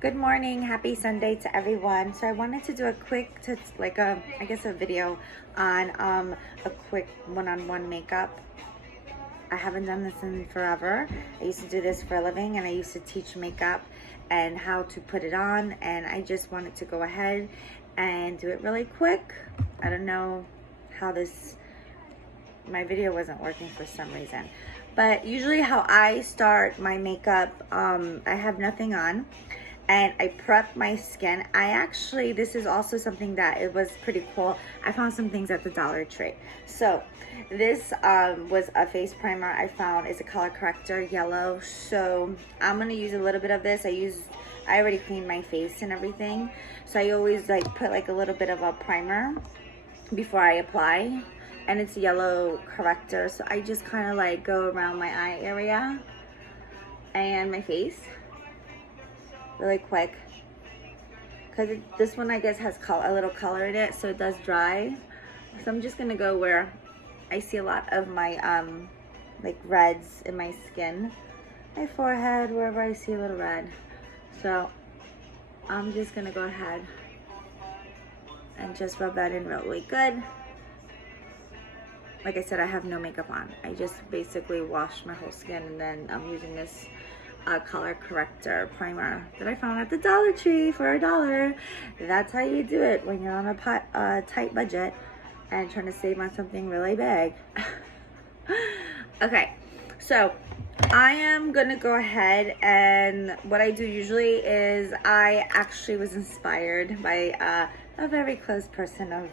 Good morning, happy Sunday to everyone. So I wanted to do a quick, I guess a video on a quick one-on-one makeup. I haven't done this in forever. I used to do this for a living and I used to teach makeup and how to put it on, and I just wanted to go ahead and do it really quick. I don't know how my video wasn't working for some reason, but usually how I start my makeup, I have nothing on and I prep my skin. This is also something that it was pretty cool. I found some things at the Dollar Tree. So this was a face primer I found. It's a color corrector, yellow. So I'm gonna use a little bit of this. I already cleaned my face and everything. So I always put a little bit of a primer before I apply. And it's yellow corrector. So I just kind of go around my eye area and my face really quick, because this one I guess has a little color in it, so it does dry. So I'm just gonna go where I see a lot of my reds in my skin, my forehead, wherever I see a little red. So I'm just gonna go ahead and just rub that in really good. Like I said, I have no makeup on. I just basically washed my whole skin, and then I'm using this color corrector primer that I found at the Dollar Tree for $1. That's how you do it when you're on a tight budget and trying to save on something really big. Okay, so I am gonna go ahead, and what I do usually is I actually was inspired by a very close person of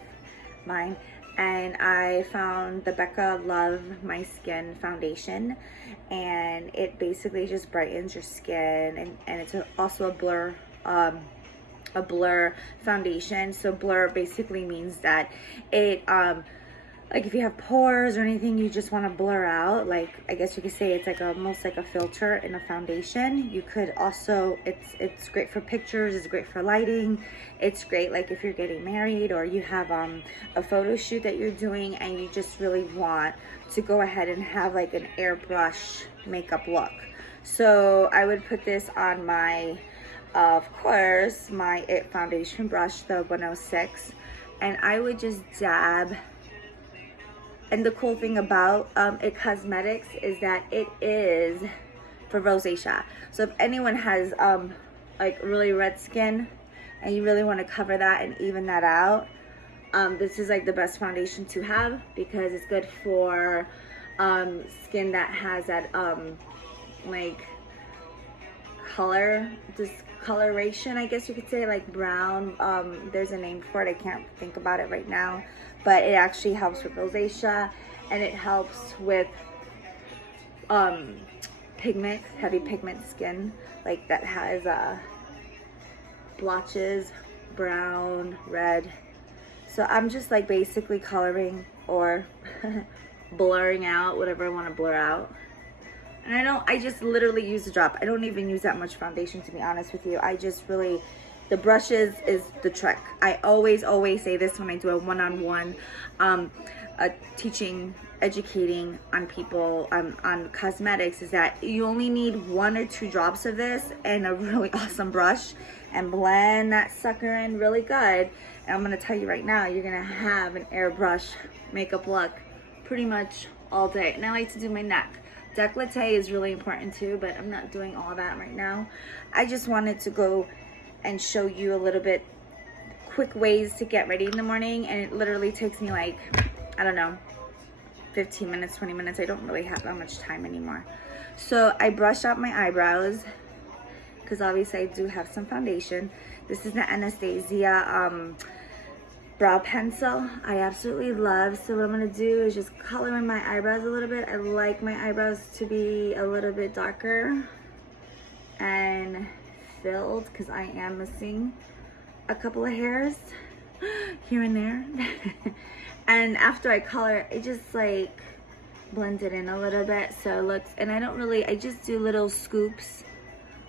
mine, and I found the Becca Love My Skin foundation, and it basically just brightens your skin, and it's also a blur foundation. So blur basically means that it if you have pores or anything you just want to blur out, I guess you could say it's almost like a filter in a foundation. You could also, it's great for pictures, it's great for lighting, it's great if you're getting married or you have a photo shoot that you're doing and you just really want to go ahead and have an airbrush makeup look. So I would put this on my, of course, my IT foundation brush, the 106, and I would just dab. And the cool thing about IT Cosmetics is that it is for rosacea. So if anyone has really red skin and you really want to cover that and even that out, this is the best foundation to have, because it's good for skin that has that color discoloration, I guess you could say, brown. There's a name for it, I can't think about it right now, but it actually helps with rosacea, and it helps with pigment, heavy pigment skin, that has blotches, brown, red. So I'm just basically coloring or blurring out whatever I want to blur out. And I just literally use a drop. I don't even use that much foundation, to be honest with you. I just really, the brushes is the trick. I always say this when I do a one-on-one teaching, educating on people on cosmetics, is that you only need 1 or 2 drops of this and a really awesome brush, and blend that sucker in really good. And I'm gonna tell you right now, you're gonna have an airbrush makeup look pretty much all day. And I like to do my neck. Décolleté is really important too, but I'm not doing all that right now. I just wanted to go and show you a little bit quick ways to get ready in the morning, and it literally takes me I don't know, 15 minutes, 20 minutes. I don't really have that much time anymore. So I brush out my eyebrows, because obviously I do have some foundation. This is the Anastasia brow pencil. I absolutely love. So what I'm gonna do is just color in my eyebrows a little bit. I like my eyebrows to be a little bit darker and filled, because I am missing a couple of hairs here and there. And after I color, it just blend it in a little bit, so it looks, and I just do little scoops,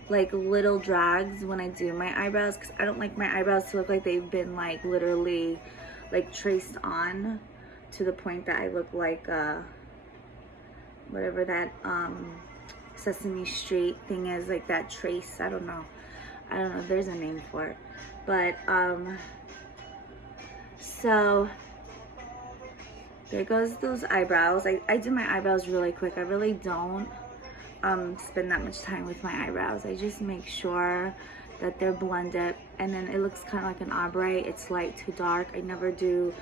little drags when I do my eyebrows, because I don't like my eyebrows to look like they've been literally traced on to the point that I look like whatever that Sesame Street thing is, that trace, I don't know. I don't know, there's a name for it. But, so there goes those eyebrows. I do my eyebrows really quick. I really don't spend that much time with my eyebrows. I just make sure that they're blended, and then it looks kind of like an ombre. It's light to dark. I never do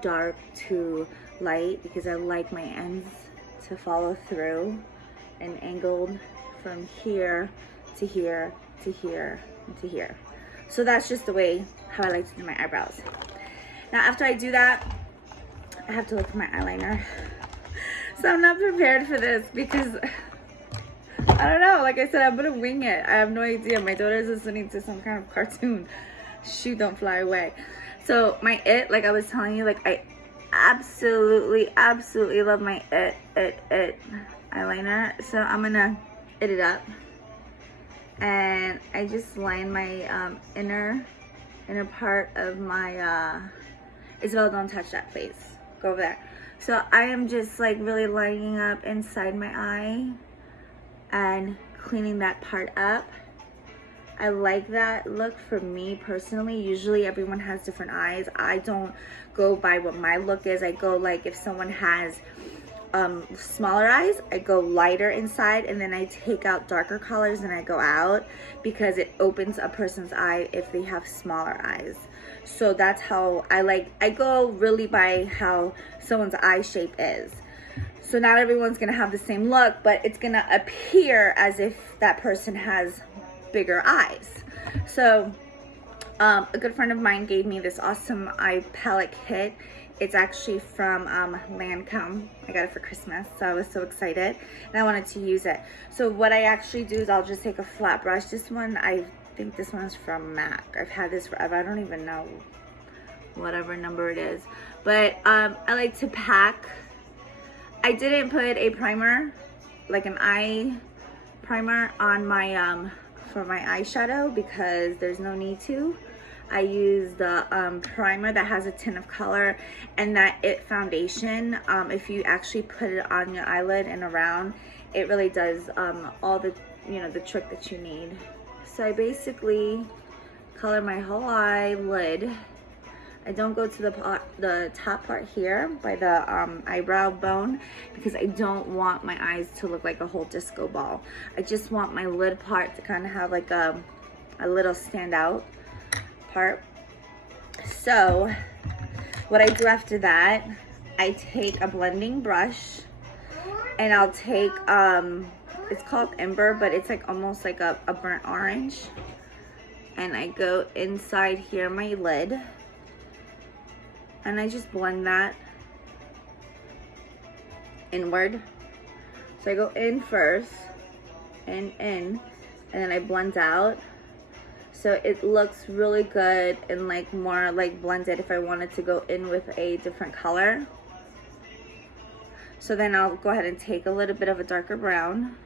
dark to light because I like my ends to follow through and angled from here to here to here and to here. So that's just the way how I like to do my eyebrows. Now after I do that, I have to look for my eyeliner. So I'm not prepared for this because I don't know, like I said, I'm gonna wing it. I have no idea. My daughter's listening to some kind of cartoon. Shoot, don't fly away. So my It, like I was telling you, like I absolutely love my It eyeliner. So I'm gonna it up. And I just line my inner part of my, Isabel, don't touch that, please. Go over there. So I am just like really lining up inside my eye and cleaning that part up. I like that look for me personally. Usually everyone has different eyes. I don't go by what my look is. I go like if someone has smaller eyes, I go lighter inside, and then I take out darker colors and I go out because it opens a person's eye if they have smaller eyes. So that's how I go really by how someone's eye shape is. So not everyone's gonna have the same look, but it's gonna appear as if that person has bigger eyes. So a good friend of mine gave me this awesome eye palette kit. It's actually from Lancome. I got it for Christmas, so I was so excited and I wanted to use it. So what I actually do is I'll just take a flat brush. This one, I think this one's from MAC. I've had this forever. I don't even know whatever number it is, but I like to pack. I didn't put a primer, like an eye primer on my for my eyeshadow because there's no need to. I use the primer that has a tint of color, and that It foundation, if you actually put it on your eyelid and around, it really does all the, you know, the trick that you need. So I basically color my whole eyelid. I don't go to the top part here by the eyebrow bone because I don't want my eyes to look like a whole disco ball. I just want my lid part to kind of have like a little standout part. So what I do after that, I take a blending brush and I'll take it's called Ember, but it's like almost like a burnt orange, and I go inside here my lid and I just blend that inward. So I go in first and in, and then I blend out. So it looks really good and like more like blended if I wanted to go in with a different color. So then I'll go ahead and take a little bit of a darker brown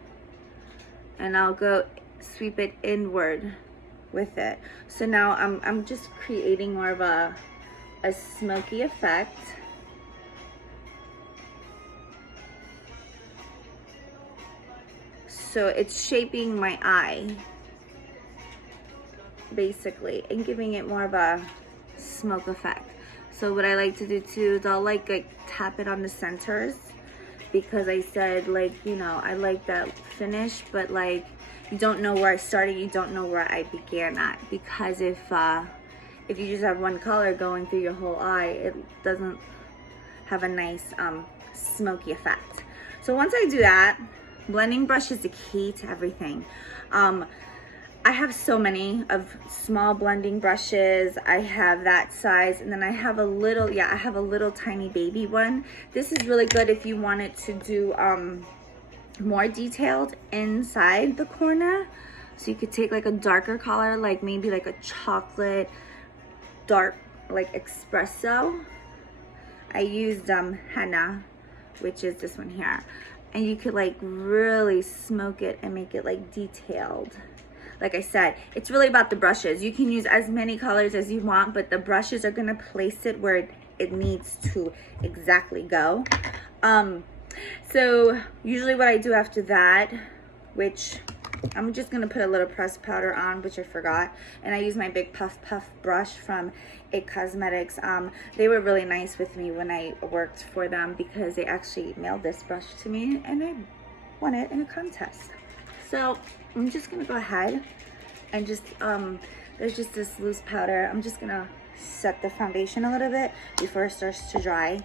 and I'll go sweep it inward with it. So now I'm just creating more of a smoky effect. So it's shaping my eye basically and giving it more of a smoke effect. So what I like to do too is I'll like tap it on the centers, because I said, like, you know, I like that finish, but like you don't know where I started, you don't know where I began at, because if you just have one color going through your whole eye, it doesn't have a nice smoky effect. So once I do that, blending brush is the key to everything. I have so many of small blending brushes. I have that size, and then I have a little, I have a little tiny baby one. This is really good if you wanted to do more detailed inside the corner. So you could take like a darker color, like maybe like a chocolate dark, like espresso. I used henna, which is this one here, and you could like really smoke it and make it like detailed. Like I said, it's really about the brushes. You can use as many colors as you want, but the brushes are gonna place it where it needs to exactly go. So usually what I do after that, which I'm just gonna put a little pressed powder on, which I forgot, and I use my big puff brush from T.J Cosmetics. They were really nice with me when I worked for them because they actually mailed this brush to me and I won it in a contest. So I'm just gonna go ahead and just there's just this loose powder. I'm just gonna set the foundation a little bit before it starts to dry,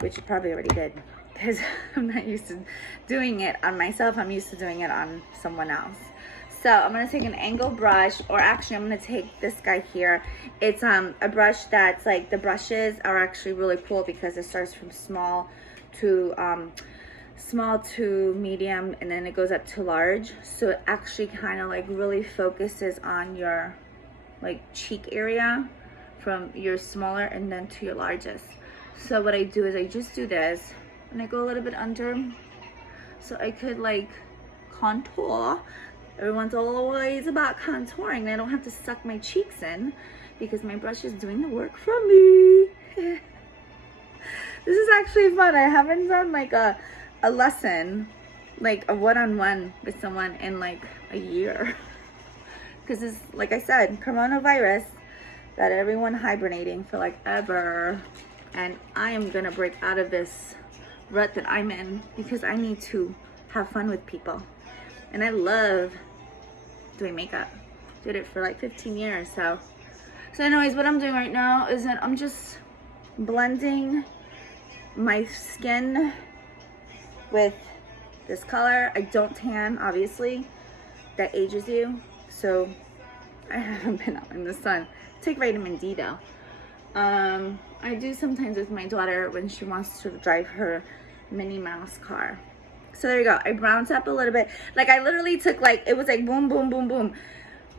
which it probably already did because I'm not used to doing it on myself. I'm used to doing it on someone else. So I'm gonna take an angle brush, or actually I'm gonna take this guy here. It's a brush that's like, the brushes are actually really cool because it starts from small to medium, and then it goes up to large. So it actually kind of like really focuses on your like cheek area from your smaller and then to your largest. So what I do is I just do this and I go a little bit under so I could like contour. Everyone's always about contouring and I don't have to suck my cheeks in because my brush is doing the work for me. This is actually fun. I haven't done like a lesson, like a one-on-one with someone in like a year. Because it's, like I said, coronavirus got everyone hibernating for like ever. And I am gonna break out of this rut that I'm in because I need to have fun with people. And I love doing makeup. Did it for like 15 years, so anyways, what I'm doing right now is that I'm just blending my skin with this color. I don't tan, obviously. That ages you. So I haven't been out in the sun. Take vitamin D though. I do sometimes with my daughter when she wants to drive her Minnie Mouse car. So there you go. I browned up a little bit. Like I literally took like, it was like boom, boom, boom, boom.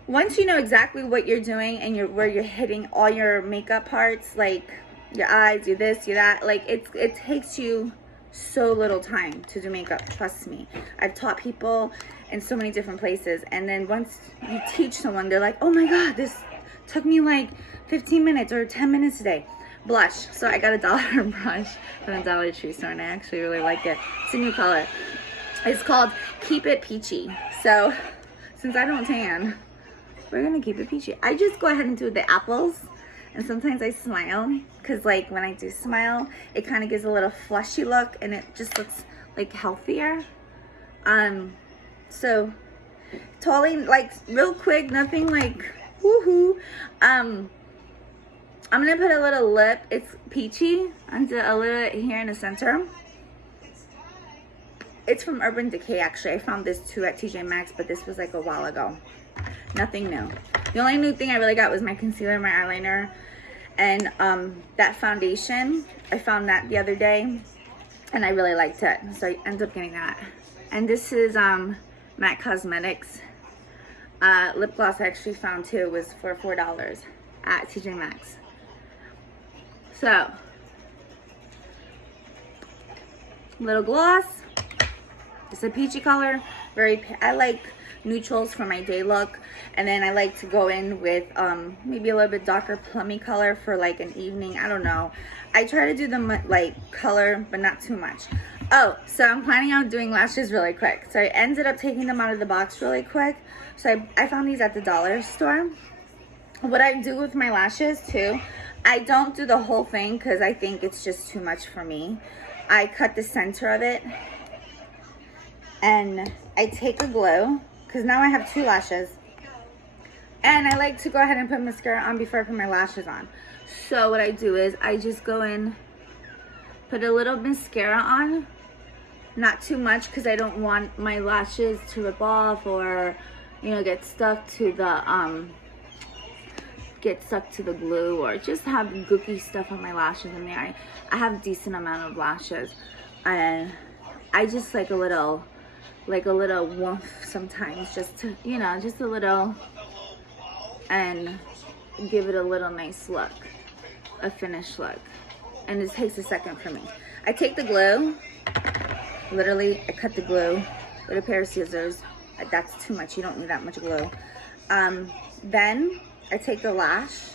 Once you know exactly what you're doing and where you're hitting all your makeup parts, like your eyes, you this, you that, like it takes you so little time to do makeup, trust me. I've taught people in so many different places, and then once you teach someone, they're like, oh my god, this took me like 15 minutes or 10 minutes today. Blush. So I got a $1 brush from the Dollar Tree store and I actually really like it. It's a new color. It's called Keep It Peachy. So since I don't tan, we're gonna keep it peachy. I just go ahead and do the apples, and sometimes I smile because like when I do smile, it kind of gives a little fleshy look and it just looks like healthier. So totally like real quick, nothing like woohoo. I'm gonna put a little lip. It's peachy, and a little here in the center. It's from Urban Decay actually. I found this too at T.J MAXX, but this was like a while ago. Nothing new. The only new thing I really got was my concealer, my eyeliner, and that foundation. I found that the other day and I really liked it, so I ended up getting that. And this is MAC Cosmetics lip gloss. I actually found too, was for $4 at T.J MAXX. So little gloss. It's a peachy color. I like neutrals for my day look, and then I like to go in with maybe a little bit darker plummy color for like an evening. I don't know. I try to do them like color, but not too much. Oh, so I'm planning on doing lashes really quick. So I ended up taking them out of the box really quick. So I found these at the dollar store. What I do with my lashes too, I don't do the whole thing because I think it's just too much for me. I cut the center of it and I take a glue, because now I have 2 lashes, and I like to go ahead and put mascara on before I put my lashes on. So what I do is I just go in, put a little mascara on, not too much because I don't want my lashes to rip off or, you know, get stuck to the glue, or just have gooky stuff on my lashes in there. I have a decent amount of lashes, and I just like a little warmth sometimes, just to, you know, just a little, and give it a little nice look, a finished look. And it takes a second for me. I take the glue, literally I cut the glue with a pair of scissors. That's too much, you don't need that much glue. Then I take the lash,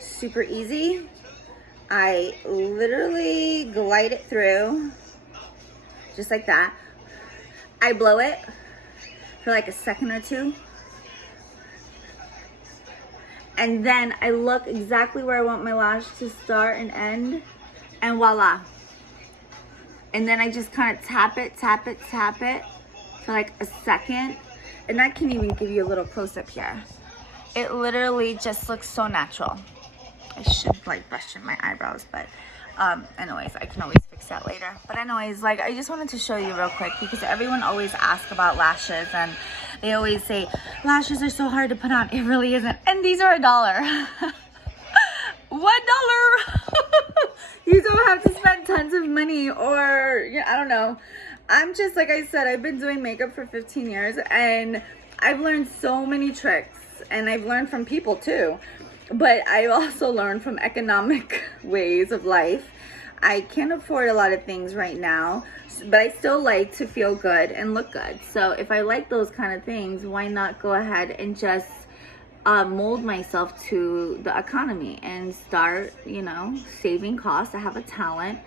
super easy. I literally glide it through, just like that. I blow it for like a second or two. And then I look exactly where I want my lash to start and end, and voila. And then I just kind of tap it for like a second. And I can even give you a little close-up here. It literally just looks so natural. I should like brush in my eyebrows, but anyways, I can always fix that later. But anyways, like, I just wanted to show you real quick because everyone always asks about lashes, and they always say lashes are so hard to put on. It really isn't. And these are $1. $1. You don't have to spend tons of money, or I don't know. I'm just, like I said, I've been doing makeup for 15 years and I've learned so many tricks, and I've learned from people too. But I also learned from economic ways of life. I can't afford a lot of things right now, but I still like to feel good and look good. So if I like those kind of things, why not go ahead and just mold myself to the economy and start, you know, saving costs. I have a talent,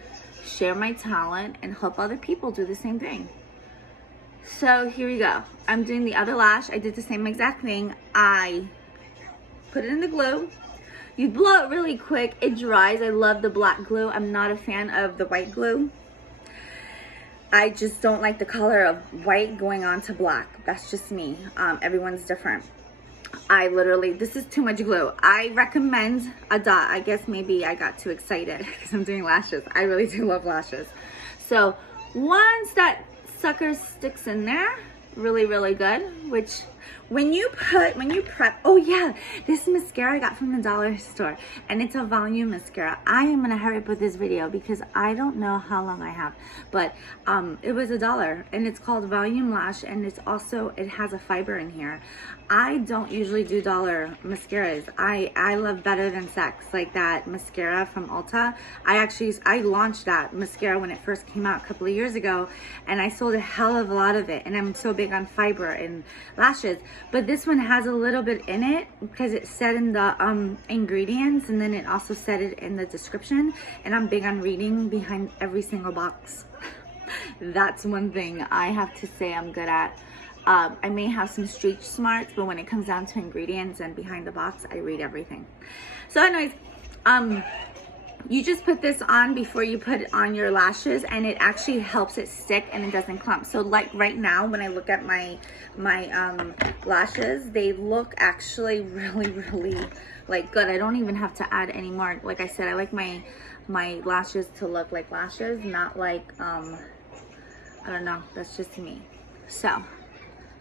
share my talent, and help other people do the same thing. So here we go. I'm doing the other lash. I did the same exact thing. I put it in the glue. You blow it really quick. It dries. I love the black glue. I'm not a fan of the white glue. I just don't like the color of white going on to black. That's just me. Everyone's different. I literally, this is too much glue. I recommend a dot. I guess maybe I got too excited because I'm doing lashes. I really do love lashes. So once that sucker sticks in there, really, really good. Which when you prep, oh yeah, this mascara I got from the dollar store, and it's a volume mascara. I am gonna hurry up with this video because I don't know how long I have, but it was $1, and it's called Volume Lash, and it's also, it has a fiber in here. I don't usually do dollar mascaras. I love Better Than Sex, like that mascara from Ulta. I launched that mascara when it first came out a couple of years ago, and I sold a hell of a lot of it, and I'm so big on fiber and lashes. But this one has a little bit in it because it said in the ingredients, and then it also said it in the description, and I'm big on reading behind every single box. That's one thing I have to say I'm good at. I may have some street smarts, but when it comes down to ingredients and behind the box, I read everything. So anyways, you just put this on before you put on your lashes, and it actually helps it stick and it doesn't clump. So like right now, when I look at my lashes, they look actually really like good. I don't even have to add any more. Like I said, I like my lashes to look like lashes, not like I don't know, that's just me. So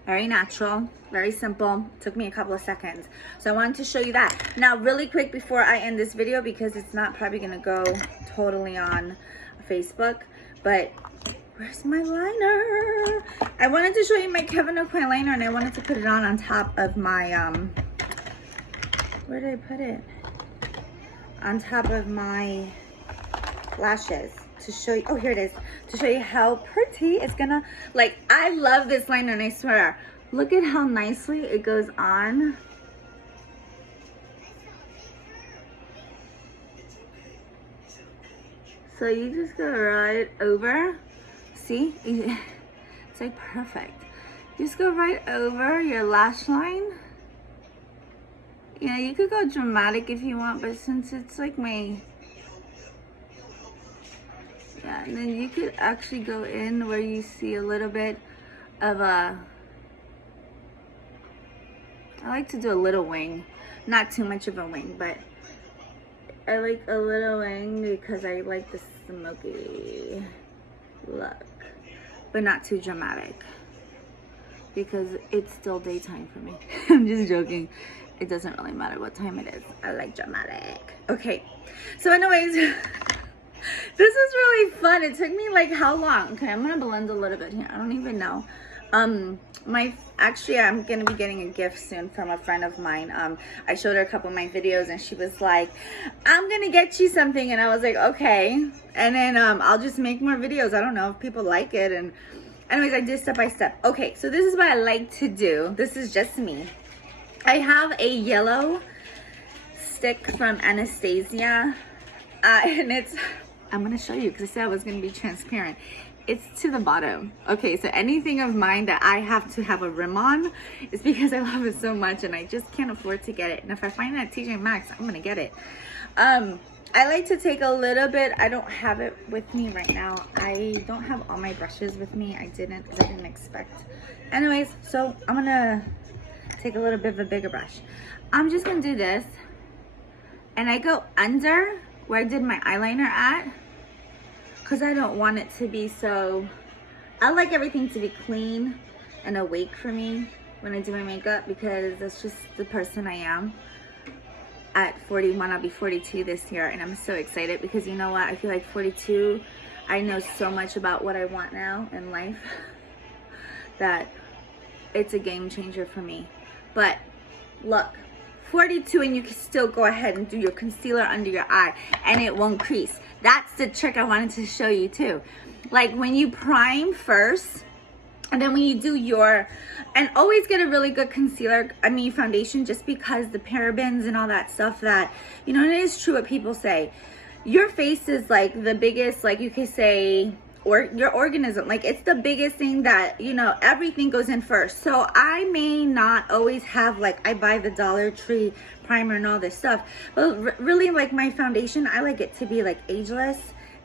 very natural, very simple. Took me a couple of seconds. So I wanted to show you that. Now, really quick before I end this video, because it's not probably gonna go totally on Facebook, but where's my liner? I wanted to show you my Kevyn Aucoin liner, and I wanted to put it on top of my, where did I put it? On top of my lashes. To show you, oh, here it is, to show you how pretty it's gonna, like, I love this liner, and I swear, look at how nicely it goes on. So you just go right over, see, it's like perfect. You just go right over your lash line. Yeah, you could go dramatic if you want, but since it's like my, yeah, and then you could actually go in where you see a little bit of a, I like to do a little wing, not too much of a wing, but I like a little wing because I like the smoky look, but not too dramatic because it's still daytime for me. I'm just joking. It doesn't really matter what time it is. I like dramatic. Okay, so anyways, this was really fun. It took me like how long? Okay, I'm gonna blend a little bit here. I don't even know. Actually, I'm gonna be getting a gift soon from a friend of mine. I showed her a couple of my videos, and she was like, I'm gonna get you something, and I was like, okay. And then I'll just make more videos. I don't know if people like it. And anyways, I did step by step. Okay, so this is what I like to do. This is just me. I have a yellow stick from Anastasia, and it's, I'm gonna show you because I said I was gonna be transparent. it's to the bottom. Okay, so anything of mine that I have to have a rim on is because I love it so much and I just can't afford to get it. And if I find it at T.J MAXX, I'm gonna get it. I like to take a little bit. I don't have it with me right now. I don't have all my brushes with me. I didn't, because I didn't expect. Anyways, so I'm gonna take a little bit of a bigger brush. I'm just gonna do this, and I go under where I did my eyeliner at, because I don't want it to be so, I like everything to be clean and awake for me when I do my makeup, because that's just the person I am. At 41, I'll be 42 this year, and I'm so excited because you know what? I feel like 42, I know so much about what I want now in life that it's a game changer for me. But look, 42 and you can still go ahead and do your concealer under your eye and it won't crease. That's the trick I wanted to show you too. Like when you prime first, and then when you do your, and always get a really good concealer, foundation, just because the parabens and all that stuff that, you know, and it is true what people say. Your face is like the biggest, like you could say, or your organism, like it's the biggest thing that, you know, everything goes in first. So I may not always have, like, I buy the Dollar Tree primer and all this stuff, but really like my foundation, I like it to be like ageless.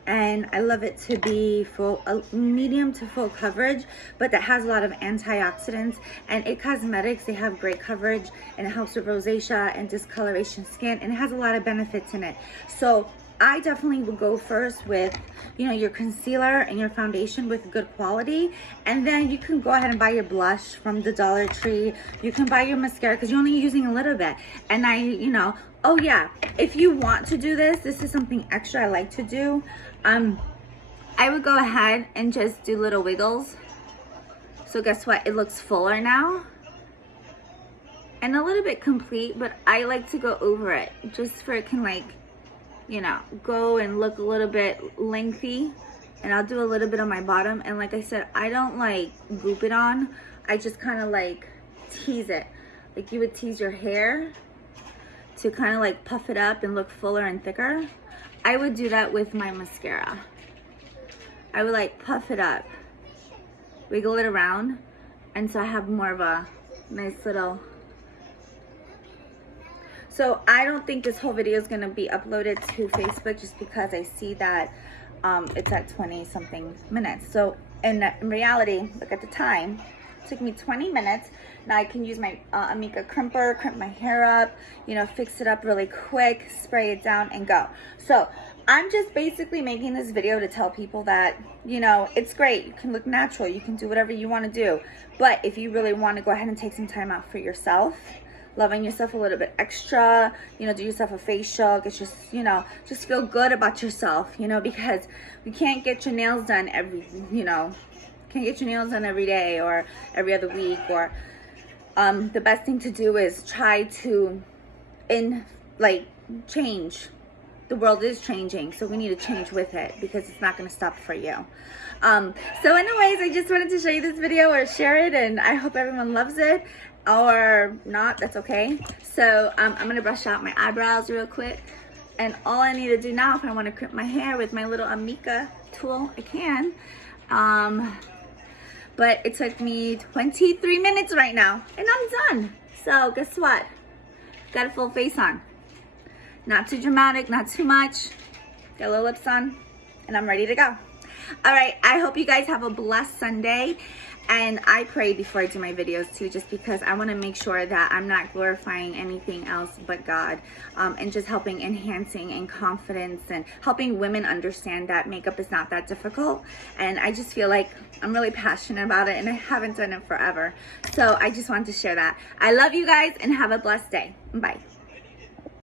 And I love it to be full, medium to full coverage, but that has a lot of antioxidants. And It Cosmetics, they have great coverage, and it helps with rosacea and discoloration skin, and it has a lot of benefits in it. So I definitely would go first with, you know, your concealer and your foundation with good quality, and then you can go ahead and buy your blush from the Dollar Tree. You can buy your mascara because you're only using a little bit. And you know, oh yeah, if you want to do this, this is something extra I like to do. I would go ahead and just do little wiggles. So guess what? It looks fuller now and a little bit complete, but I like to go over it just for it can, like, you know, go and look a little bit lengthy. And I'll do a little bit on my bottom. And like I said, I don't like goop it on. I just kind of like tease it. Like you would tease your hair to kind of like puff it up and look fuller and thicker. I would do that with my mascara. I would like puff it up, wiggle it around, and so I have more of a nice little. So I don't think this whole video is gonna be uploaded to Facebook just because I see that it's at 20 something minutes. So in reality, look at the time. It took me 20 minutes. Now I can use my Amika crimper, crimp my hair up, you know, fix it up really quick, spray it down and go. So I'm just basically making this video to tell people that, you know, it's great. You can look natural. You can do whatever you want to do. But if you really want to go ahead and take some time out for yourself, loving yourself a little bit extra, you know, do yourself a facial, get just, you know, just feel good about yourself, you know, because we can't get your nails done every, you know, can't get your nails done every day or every other week, or the best thing to do is try to change. The world is changing, so we need to change with it because it's not going to stop for you. So anyways, I just wanted to show you this video or share it, and I hope everyone loves it, or not, that's okay. So I'm going to brush out my eyebrows real quick, and all I need to do now, if I want to crimp my hair with my little Amika tool, I can. But it took me 23 minutes right now, and I'm done. So guess what? Got a full face on. Not too dramatic, not too much. Got little lips on, and I'm ready to go. All right, I hope you guys have a blessed Sunday. And I pray before I do my videos too, just because I want to make sure that I'm not glorifying anything else but God, and just helping, enhancing and confidence, and helping women understand that makeup is not that difficult. And I just feel like I'm really passionate about it, and I haven't done it forever. So I just wanted to share that. I love you guys, and have a blessed day. Bye.